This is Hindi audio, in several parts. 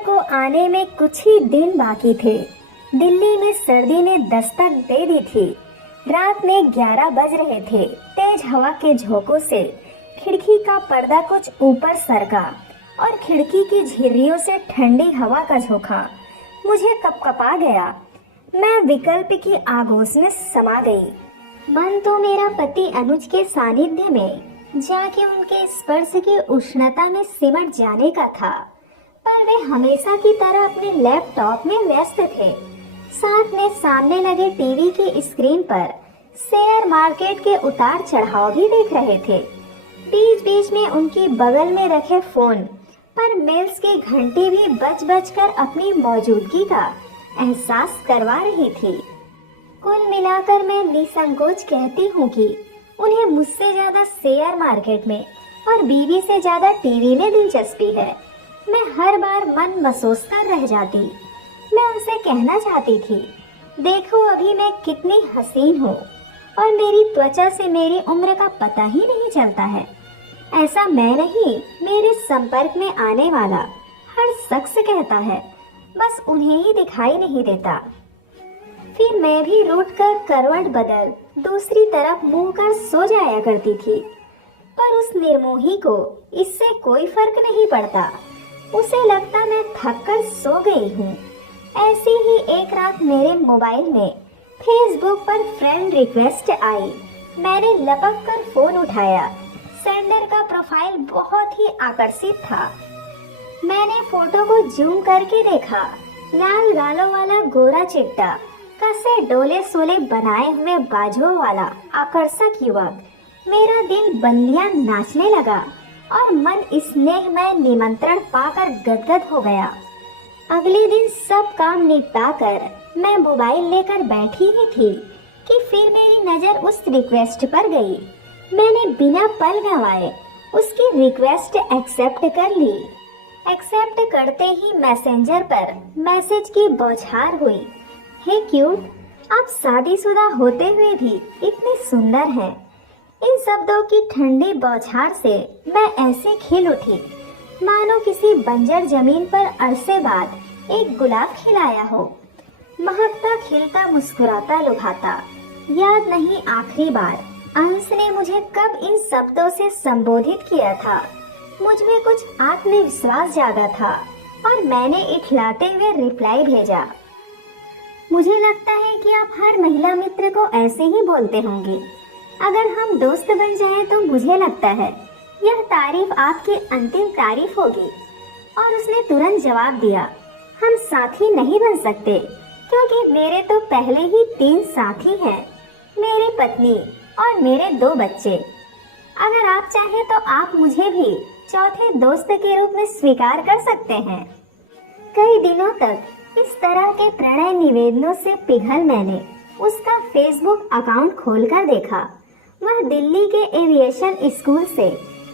को आने में कुछ ही दिन बाकी थे। दिल्ली में सर्दी ने दस्तक दे दी थी। रात में 11 बज रहे थे। तेज हवा के झोंकों से खिड़की का पर्दा कुछ ऊपर सरका और खिड़की की झिर्रियों से ठंडी हवा का झोंका मुझे कपकपा गया। मैं विकल्प की आगोश में समा गई। मन तो मेरा पति अनुज के सानिध्य में जाके उनके स्पर्श की उष्णता में सिमट जाने का था, पर वे हमेशा की तरह अपने लैपटॉप में व्यस्त थे। साथ में सामने लगे टीवी की स्क्रीन पर शेयर मार्केट के उतार चढ़ाव भी देख रहे थे। बीच बीच में उनकी बगल में रखे फोन पर मेल्स की घंटी भी बज बज कर अपनी मौजूदगी का एहसास करवा रही थी। कुल मिलाकर मैं निसंकोच कहती हूँ कि उन्हें मुझसे ज्यादा शेयर मार्केट में और बीवी से ज्यादा टीवी में दिलचस्पी है। मैं हर बार मन मसोस कर रह जाती। मैं उनसे कहना चाहती थी, देखो अभी मैं कितनी हसीन हूँ और मेरी त्वचा से मेरी उम्र का पता ही नहीं चलता है। ऐसा मैं नहीं, मेरे संपर्क में आने वाला हर शख्स कहता है, बस उन्हें ही दिखाई नहीं देता। फिर मैं भी रूठकर करवट बदल दूसरी तरफ मुंह कर सो जाया करती थी, पर उस निर्मोही को इससे कोई फर्क नहीं पड़ता। उसे लगता मैं थक कर सो गई हूँ। ऐसी ही एक रात मेरे मोबाइल में फेसबुक पर फ्रेंड रिक्वेस्ट आई। मैंने लपक कर फोन उठाया। सेंडर का प्रोफाइल बहुत ही आकर्षित था। मैंने फोटो को जूम करके देखा। लाल गालों वाला गोरा चिट्टा, कसे डोले सोले बनाए हुए बाजुओं वाला आकर्षक युवक। मेरा दिल बल्लियां नाचने लगा और मन स्नेह में निमंत्रण पाकर गदगद हो गया। अगले दिन सब काम निपटा कर मैं मोबाइल लेकर बैठी ही थी कि फिर मेरी नजर उस रिक्वेस्ट पर गई। मैंने बिना पल गंवाए उसकी रिक्वेस्ट एक्सेप्ट कर ली। एक्सेप्ट करते ही मैसेंजर पर मैसेज की बौछार हुई, हे क्यूट, आप शादीशुदा होते हुए भी इतने सुंदर हैं। इन शब्दों की ठंडी बौछार से मैं ऐसे खिल उठी मानो किसी बंजर जमीन पर अरसे बाद एक गुलाब खिलाया हो। महकता खिलता मुस्कुराता लुभाता। याद नहीं आखिरी बार अंश ने मुझे कब इन शब्दों से संबोधित किया था। मुझ में कुछ आत्मविश्वास जागा था और मैंने इठलाते हुए रिप्लाई भेजा, मुझे लगता है कि आप हर महिला मित्र को ऐसे ही बोलते होंगे। अगर हम दोस्त बन जाएं तो मुझे लगता है यह तारीफ आपकी अंतिम तारीफ होगी। और उसने तुरंत जवाब दिया, हम साथी नहीं बन सकते क्योंकि मेरे तो पहले ही 3 साथी हैं, मेरी पत्नी और मेरे 2 बच्चे। अगर आप चाहें तो आप मुझे भी चौथे दोस्त के रूप में स्वीकार कर सकते हैं। कई दिनों तक इस तरह के प्रणय निवेदनों से पिघल मैंने उसका फेसबुक अकाउंट खोलकर देखा। वह दिल्ली के एविएशन स्कूल से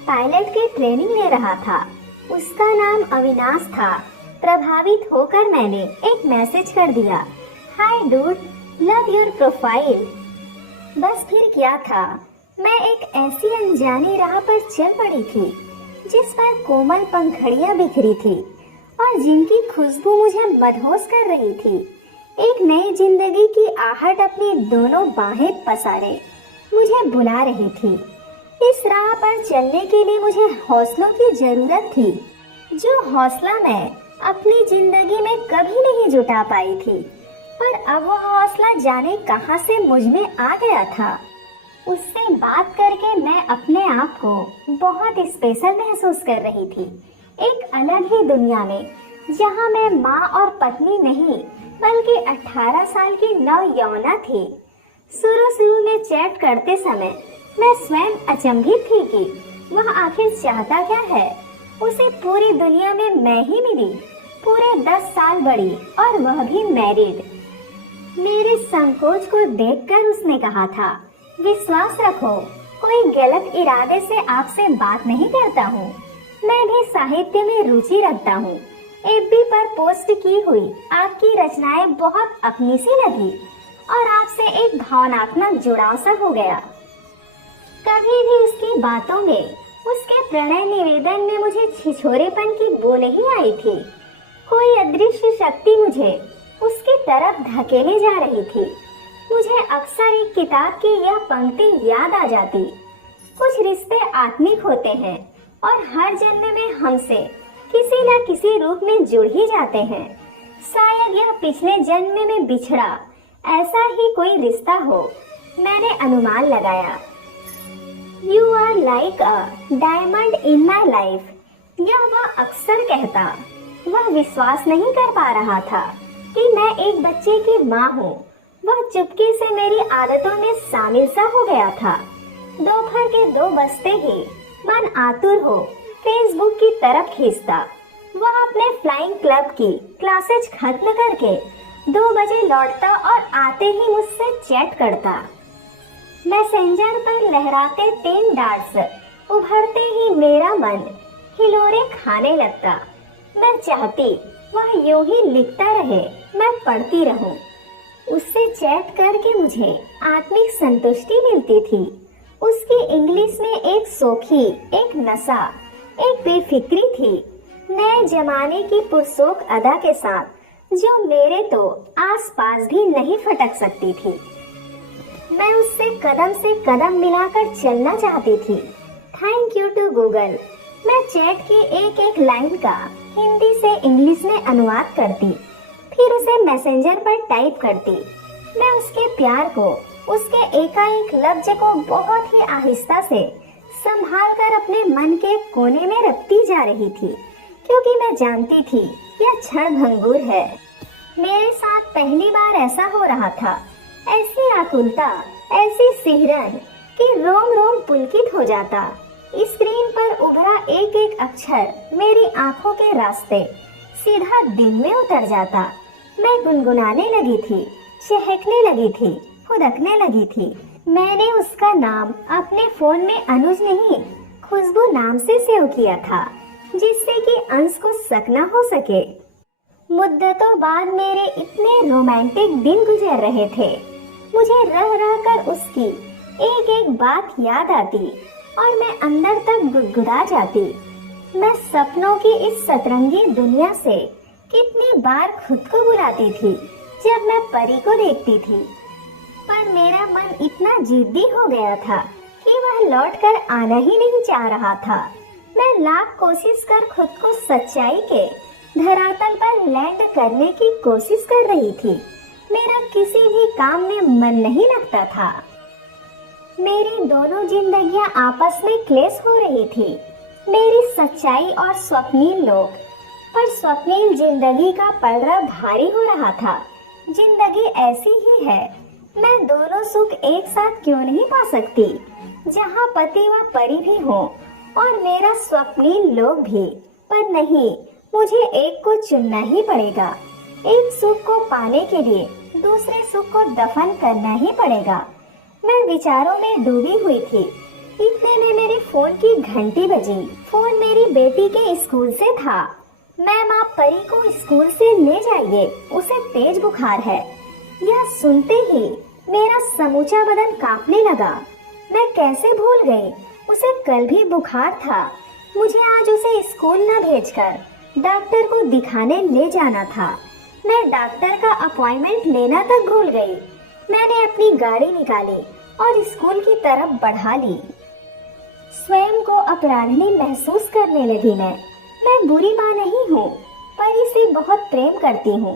पायलट की ट्रेनिंग ले रहा था। उसका नाम अविनाश था। प्रभावित होकर मैंने एक मैसेज कर दिया, हाय डूड, लव योर प्रोफाइल। बस फिर क्या था, मैं एक ऐसी अनजानी राह पर चल पड़ी थी जिस पर कोमल पंखड़ियां बिखरी थी और जिनकी खुशबू मुझे मदहोश कर रही थी। एक नई जिंदगी की आहट अपनी दोनों बाहें पसारे मुझे बुला रही थी। इस राह पर चलने के लिए मुझे हौसलों की जरूरत थी, जो हौसला मैं अपनी जिंदगी में कभी नहीं जुटा पाई थी। पर अब वह हौसला जाने कहां से मुझ में आ गया था। उससे बात करके मैं अपने आप को बहुत स्पेशल महसूस कर रही थी, एक अलग ही दुनिया में, जहां मैं माँ और पत्नी नहीं बल्कि 18 साल की नवयौवना थी। शुरू में चैट करते समय मैं स्वयं अचंभित थी कि वह आखिर चाहता क्या है। उसे पूरी दुनिया में मैं ही मिली, पूरे 10 साल बड़ी और वह भी मैरिड। मेरे संकोच को देखकर उसने कहा था, विश्वास रखो, कोई गलत इरादे से आपसे बात नहीं करता हूँ। मैं भी साहित्य में रुचि रखता हूँ। एफबी पर पोस्ट की हुई आपकी रचनाएं बहुत अपनी सी लगी और आपसे एक भावनात्मक जुड़ाव सा हो गया। कभी भी उसकी बातों में, उसके प्रणय निवेदन में मुझे छिछोरेपन की बो नहीं आई थी। कोई अदृश्य शक्ति मुझे उसकी तरफ धकेले जा रही थी। मुझे अक्सर एक किताब की यह पंक्ति याद आ जाती, कुछ रिश्ते आत्मिक होते हैं और हर जन्म में हमसे किसी न किसी रूप में जुड़ ही जाते हैं। शायद यह पिछले जन्म में बिछड़ा ऐसा ही कोई रिश्ता हो। मैंने अनुमान लगाया। You are like a diamond in my life, यह वह अक्सर कहता। वह विश्वास नहीं कर पा रहा था कि मैं एक बच्चे की माँ हूँ। वह चुपके से मेरी आदतों में शामिल सा हो गया था। दोपहर के 2 बजते ही मन आतुर हो फेसबुक की तरफ खींचता। वह अपने फ्लाइंग क्लब की क्लासेज खत्म करके 2 बजे लौटता और आते ही मुझसे चैट करता। मैसेंजर पर लहराते 3 डॉट्स उभरते ही मेरा मन हिलोरे खाने लगता। मैं चाहती वह यूं ही लिखता रहे, मैं पढ़ती रहूं। उससे चैट करके मुझे आत्मिक संतुष्टि मिलती थी। उसकी इंग्लिश में एक सोखी, एक नशा, एक बेफिक्री थी, नए जमाने की पुरसोक अदा के साथ जो मेरे तो आसपास भी नहीं फटक सकती थी। मैं उससे कदम से कदम मिलाकर चलना चाहती थी। Thank you to Google. मैं चैट की एक एक लाइन का हिंदी से इंग्लिश में अनुवाद करती, फिर उसे मैसेंजर पर टाइप करती। मैं उसके प्यार को, उसके एकाएक लफ्ज को बहुत ही आहिस्ता से संभाल कर अपने मन के कोने में रखती जा रही थी, क्योंकि मैं जानती थी यह क्षण भंगुर है। मेरे साथ पहली बार ऐसा हो रहा था, ऐसी आकुलता, ऐसी सिहरन कि रोम रोम पुलकित हो जाता। स्क्रीन पर उभरा एक एक अक्षर मेरी आंखों के रास्ते सीधा दिल में उतर जाता। मैं गुनगुनाने लगी थी, चहकने लगी थी, फुदकने लगी थी। मैंने उसका नाम अपने फोन में अनुज नहीं, खुशबू नाम से सेव किया था, जिससे कि अंश को शक न हो सके। मुद्दतों बाद मेरे इतने रोमांटिक दिन गुजर रहे थे। मुझे रह रह कर उसकी एक एक बात याद आती और मैं अंदर तक गुदगुदा जाती। मैं सपनों की इस सतरंगी दुनिया से कितनी बार खुद को बुलाती थी जब मैं परी को देखती थी, पर मेरा मन इतना जिद्दी हो गया था कि वह लौट कर आना ही नहीं चाह रहा था। मैं लाख कोशिश कर खुद को सच्चाई के धरातल पर लैंड करने की कोशिश कर रही थी। मेरा किसी भी काम में मन नहीं लगता था। मेरी दोनों जिंदगियां आपस में क्लेश हो रही थी, मेरी सच्चाई और स्वप्नील लोग। पर स्वप्नील जिंदगी का पलड़ा भारी हो रहा था। जिंदगी ऐसी ही है, मैं दोनों सुख एक साथ क्यों नहीं पा सकती, जहाँ पति व परी भी हो और मेरा स्वप्नील लोग भी। पर नहीं, मुझे एक को चुनना ही पड़ेगा। एक सुख को पाने के लिए दूसरे सुख को दफन करना ही पड़ेगा। मैं विचारों में डूबी हुई थी। इतने में मेरे फोन की घंटी बजी। फोन मेरी बेटी के स्कूल से था। मैम, आप परी को स्कूल से ले जाइए, उसे तेज बुखार है। यह सुनते ही मेरा समूचा बदन कांपने लगा। मैं कैसे भूल गई, उसे कल भी बुखार था। मुझे आज उसे स्कूल न भेजकर डॉक्टर को दिखाने ले जाना था। मैं डॉक्टर का अपॉइंटमेंट लेना तक भूल गई। मैंने अपनी गाड़ी निकाली और स्कूल की तरफ बढ़ा ली। स्वयं को अपराधी महसूस करने लगी। मैं बुरी माँ नहीं हूँ, परी से बहुत प्रेम करती हूँ।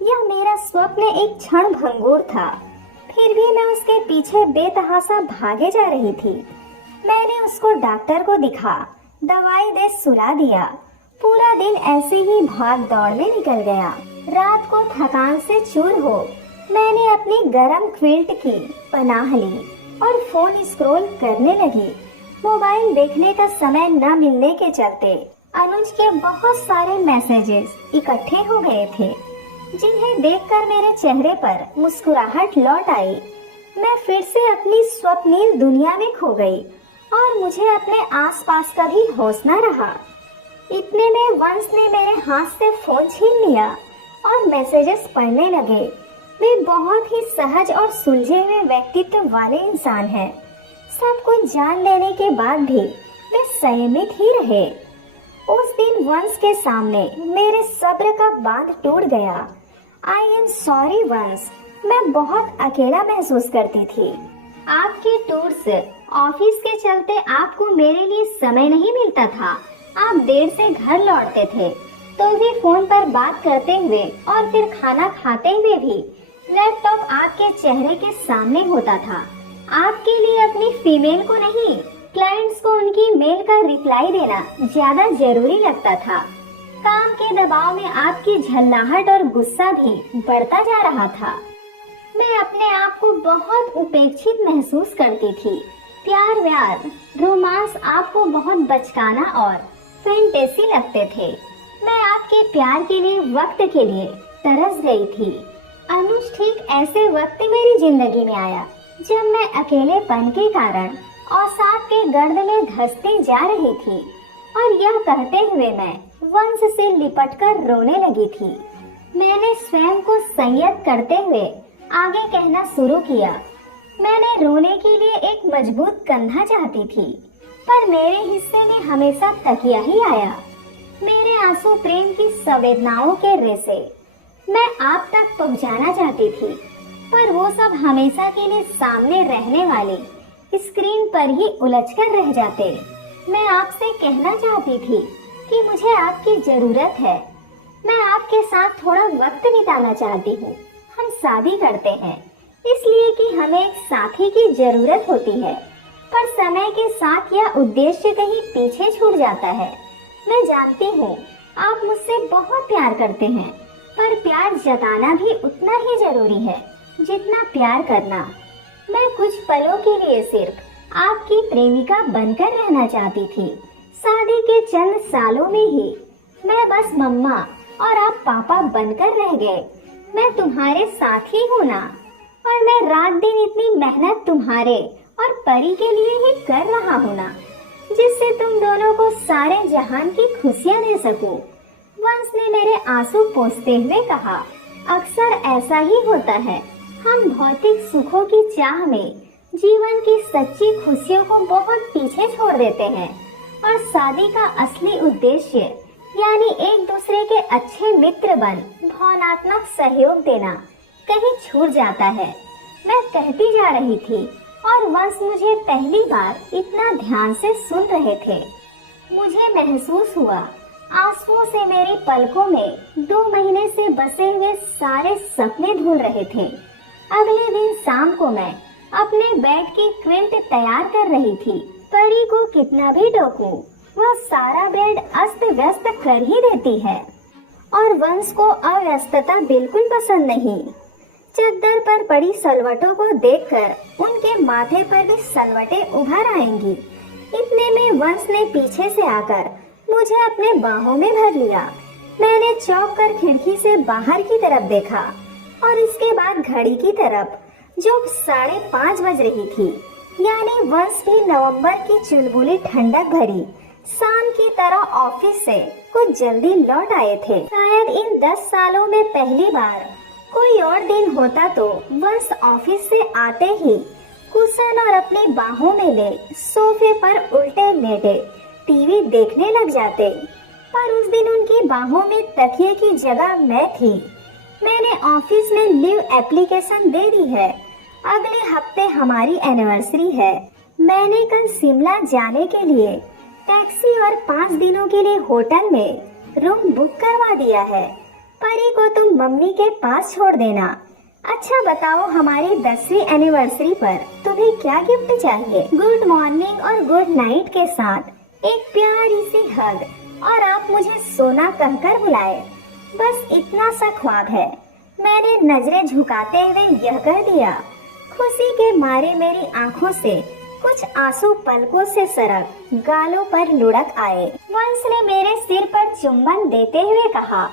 यह मेरा स्वप्न एक क्षण भंगुर था, फिर भी मैं उसके पीछे बेतहासा भागे जा रही थी। मैंने उसको डॉक्टर को दिखा, दवाई दे सुला दिया। पूरा दिन ऐसे ही भाग दौड़ में निकल गया। रात को थकान से चूर हो मैंने अपनी गरम क्विल्ट की पनाह ली और फोन स्क्रॉल करने लगी। मोबाइल देखने का समय न मिलने के चलते अनुज के बहुत सारे मैसेजेस इकट्ठे हो गए थे, जिन्हें देखकर मेरे चेहरे पर मुस्कुराहट लौट आई। मैं फिर से अपनी स्वप्नील दुनिया में खो गई और मुझे अपने आसपास का भी होश न रहा। इतने में वंश ने मेरे हाथ से फोन छीन लिया और मैसेजेस पढ़ने लगे। वे बहुत ही सहज और सुलझे हुए व्यक्तित्व वाले इंसान हैं। सब कुछ जान लेने के बाद भी वे संयमित ही रहे। उस दिन वंश के सामने मेरे सब्र का बांध टूट गया। आई एम सॉरी वंश, मैं बहुत अकेला महसूस करती थी। आपके टूर्स, ऑफिस के चलते आपको मेरे लिए समय नहीं मिलता था। आप देर से घर लौटते थे तो भी फोन पर बात करते हुए और फिर खाना खाते हुए भी लैपटॉप आपके चेहरे के सामने होता था। आपके लिए अपनी फीमेल को नहीं, क्लाइंट्स को उनकी मेल का रिप्लाई देना ज्यादा जरूरी लगता था। काम के दबाव में आपकी झल्लाहट और गुस्सा भी बढ़ता जा रहा था। मैं अपने आप को बहुत उपेक्षित महसूस करती थी। प्यार व्यार, रोमांस आपको बहुत बचकाना और फैंटेसी लगते थे। मैं आपके प्यार के लिए, वक्त के लिए तरस गई थी। अनुज ठीक ऐसे वक्त मेरी जिंदगी में आया जब मैं अकेलेपन के कारण अवसाद के गर्द में धंसती जा रही थी और यह कहते हुए मैं वंश से लिपटकर रोने लगी थी। मैंने स्वयं को संयत करते हुए आगे कहना शुरू किया। मैंने रोने के लिए एक मजबूत कंधा चाहती थी, पर मेरे हिस्से में हमेशा तकिया ही आया। मेरे आंसू प्रेम की संवेदनाओं के रेसे मैं आप तक पहुंचाना चाहती थी, पर वो सब हमेशा के लिए सामने रहने वाली स्क्रीन पर ही उलझकर रह जाते। मैं आपसे कहना चाहती थी कि मुझे आपकी जरूरत है। मैं आपके साथ थोड़ा वक्त बिताना चाहती हूँ। हम शादी करते हैं इसलिए कि हमें एक साथी की जरूरत होती है, पर समय के साथ यह उद्देश्य कहीं पीछे छूट जाता है। मैं जानती हूँ आप मुझसे बहुत प्यार करते हैं, पर प्यार जताना भी उतना ही जरूरी है जितना प्यार करना। मैं कुछ पलों के लिए सिर्फ आपकी प्रेमिका बनकर रहना चाहती थी। शादी के चंद सालों में ही मैं बस मम्मा और आप पापा बनकर रह गए। मैं तुम्हारे साथ ही हूँ ना, और मैं रात दिन इतनी मेहनत तुम्हारे और परी के लिए ही कर रहा हूँ ना, जिससे तुम दोनों को सारे जहान की खुशियाँ दे सकूं। वंश ने मेरे आंसू पोंछते हुए कहा, अक्सर ऐसा ही होता है। हम भौतिक सुखों की चाह में जीवन की सच्ची खुशियों को बहुत पीछे छोड़ देते हैं और शादी का असली उद्देश्य यानी एक दूसरे के अच्छे मित्र बन भावनात्मक सहयोग देना कहीं छूट जाता है। मैं कहती जा रही थी और वंश मुझे पहली बार इतना ध्यान से सुन रहे थे। मुझे महसूस हुआ आंसुओं से मेरी पलकों में 2 महीने से बसे हुए सारे सपने धुल रहे थे। अगले दिन शाम को मैं अपने बेड की क्विल्ट तैयार कर रही थी। परी को कितना भी टोकूं, वह सारा बेड अस्त व्यस्त कर ही देती है और वंश को अव्यस्तता बिल्कुल पसंद नहीं। चद्दर पर पड़ी सलवटों को देखकर उनके माथे पर भी सलवटें उभर आएंगी। इतने में वंश ने पीछे से आकर मुझे अपने बाहों में भर लिया। मैंने चौंक कर खिड़की से बाहर की तरफ देखा और इसके बाद घड़ी की तरफ जो 5:30 बज रही थी। यानी वंश भी नवंबर की चुलबुली ठंडक भरी शाम की तरह ऑफिस से कुछ जल्दी लौट आए थे। शायद इन 10 सालों में पहली बार कोई और दिन होता तो वंश ऑफिस से आते ही कुशन और अपनी बाहों में ले सोफे पर उल्टे लेटे टीवी देखने लग जाते, पर उस दिन उनकी बाहों में तकिए की जगह मैं थी। मैंने ऑफिस में लीव एप्लीकेशन दे दी है। अगले हफ्ते हमारी एनिवर्सरी है। मैंने कल शिमला जाने के लिए टैक्सी और 5 दिनों के लिए होटल में रूम बुक करवा दिया है। परी को तुम मम्मी के पास छोड़ देना। अच्छा बताओ, हमारी 10वीं एनिवर्सरी पर तुम्हें क्या गिफ्ट चाहिए? गुड मॉर्निंग और गुड नाइट के साथ एक प्यारी सी हग और आप मुझे सोना कहकर बुलाए। बस इतना सा ख्वाब है। मैंने नजरें झुकाते हुए यह कह दिया। खुशी के मारे मेरी आंखों से कुछ आंसू पलकों से सरक गालों पर लुढ़क आए। वंश ने मेरे सिर पर चुम्बन देते हुए कहा,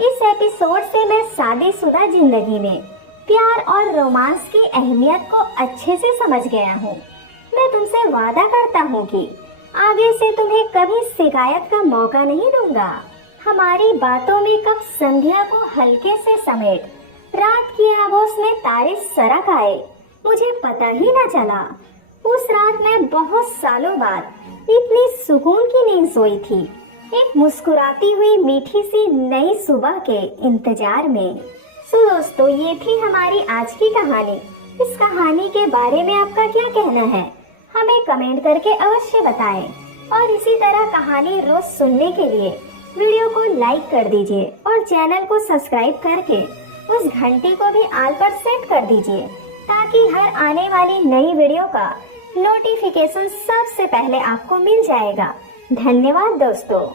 इस एपिसोड से मैं शादीशुदा जिंदगी में प्यार और रोमांस की अहमियत को अच्छे से समझ गया हूँ। मैं तुमसे वादा करता हूँ कि आगे से तुम्हें कभी शिकायत का मौका नहीं दूंगा। हमारी बातों में कब संध्या को हल्के से समेट रात की आगोश में तारे सरक आए, मुझे पता ही न चला। उस रात मैं बहुत सालों बाद इतनी सुकून की नींद सोई थी। एक मुस्कुराती हुई मीठी सी नई सुबह के इंतजार में। सो दोस्तों, ये थी हमारी आज की कहानी। इस कहानी के बारे में आपका क्या कहना है, हमें कमेंट करके अवश्य बताएं। और इसी तरह कहानी रोज सुनने के लिए वीडियो को लाइक कर दीजिए और चैनल को सब्सक्राइब करके उस घंटी को भी ऑल पर सेट कर दीजिए, ताकि हर आने वाली नई वीडियो का नोटिफिकेशन सबसे पहले आपको मिल जाएगा। धन्यवाद दोस्तों।